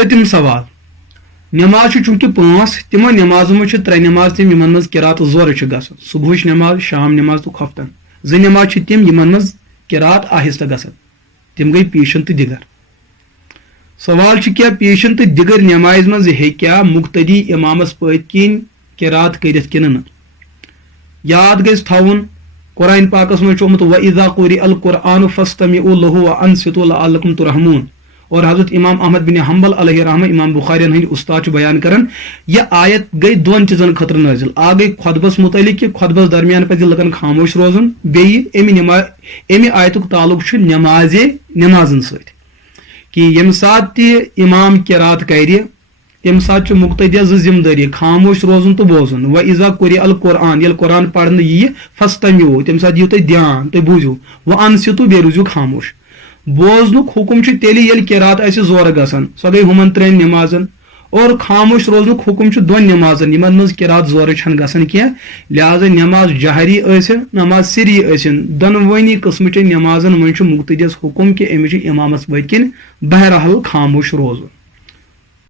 7 सवाल नमाज चूंकि 5 तिमो नमाजों में 3 नमाज तम यमन मज किरात जोर गसन सुबह नमाज शाम नमाज तो खफ्तन 2 नमाज तम यमन मज किरात आहिस्ता गसन तम गई पीशन तो दिगर सवाल क्या पीशन तो दिगर नमाज मज क्या मुक्तदी इमामस पत किन किरात कर याद गज थवन कुरान पाकस में चोमुत व इज़ा कुरिअल कुरआन फस्तमिउ लहु व अंसितु लअल्लकुम तुरहमून और हजरत इमाम अहमद बिन हम्बल अलैहि रहमह इमाम बुखारी हंद उस्ताद बयान करन यह आयत गई 2 चीजन खतर नाजिल आ गई खुतबस मुतलिक कि खुतबस दरमियान पज लगन खामोश रोजन बेमि आयतुक ताल्लुक छु नमाजन सत कि यम सात इमाम किरात कर तम सात मुक्तदिया जिम्मेदारी खामोश रोजन तो बोजन व इज़ा कुरिअल कुरआन यल कुरान पढ़ने यी फस्तमिउ तम सात दियो तुम ध्यान तुम बूझू व अंसितु बे रूजू खामोश बोजनुक हुकुम तेली यल किरात आसि जोर गसन सो गई हुमन 3 नमाजन और खामोश रोजनुक हुकुम 2 नमाजन यमन मज किरात जोर छन गसन क्या लिहाजा नमाज जहरी आसिन नमाज सिरी आसिन दनवनी किस्म नमाजन मन मुक्तदियस हुकुम कि अमिश इमामस बत किन बहरहाल खामोश रोजन।